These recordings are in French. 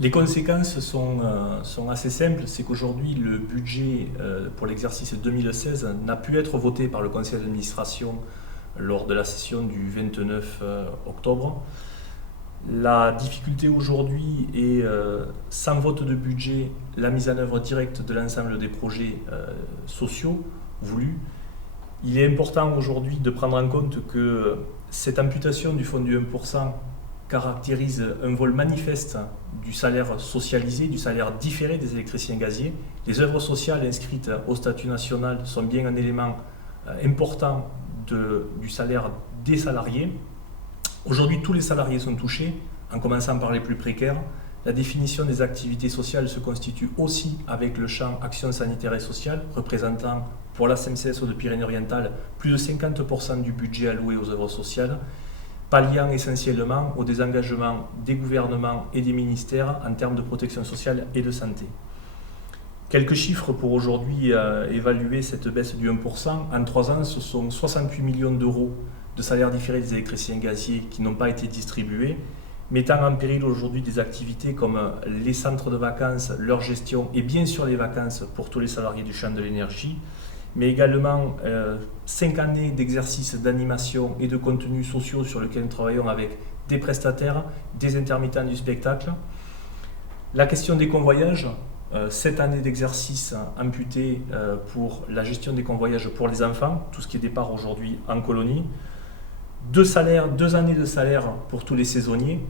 Les conséquences sont assez simples, c'est qu'aujourd'hui le budget pour l'exercice 2016 n'a pu être voté par le conseil d'administration lors de la session du 29 octobre. La difficulté aujourd'hui est, sans vote de budget, la mise en œuvre directe de l'ensemble des projets sociaux voulus. Il est important aujourd'hui de prendre en compte que cette amputation du fonds du 1% caractérise un vol manifeste du salaire socialisé, du salaire différé des électriciens gaziers. Les œuvres sociales inscrites au statut national sont bien un élément important du salaire des salariés. Aujourd'hui, tous les salariés sont touchés, en commençant par les plus précaires. La définition des activités sociales se constitue aussi avec le champ action sanitaire et sociale, représentant pour la CMCSO de Pyrénées-Orientales plus de 50% du budget alloué aux œuvres sociales, palliant essentiellement au désengagement des gouvernements et des ministères en termes de protection sociale et de santé. Quelques chiffres pour aujourd'hui évaluer cette baisse du 1%. En 3 ans, ce sont 68 millions d'euros de salaires différés des électriciens gaziers qui n'ont pas été distribués, mettant en péril aujourd'hui des activités comme les centres de vacances, leur gestion et bien sûr les vacances pour tous les salariés du champ de l'énergie, mais également 5 années d'exercice d'animation et de contenus sociaux sur lesquels nous travaillons avec des prestataires, des intermittents du spectacle. La question des convoyages, 7 années d'exercice amputé pour la gestion des convoyages pour les enfants, tout ce qui est départ aujourd'hui en colonie. 2 années de salaire pour tous les saisonniers,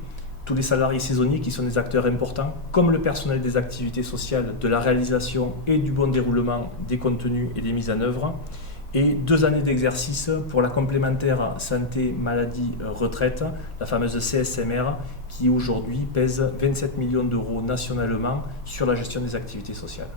tous les salariés saisonniers qui sont des acteurs importants, comme le personnel des activités sociales, de la réalisation et du bon déroulement des contenus et des mises en œuvre. Et 2 années d'exercice pour la complémentaire santé, maladie, retraite, la fameuse CSMR, qui aujourd'hui pèse 27 millions d'euros nationalement sur la gestion des activités sociales.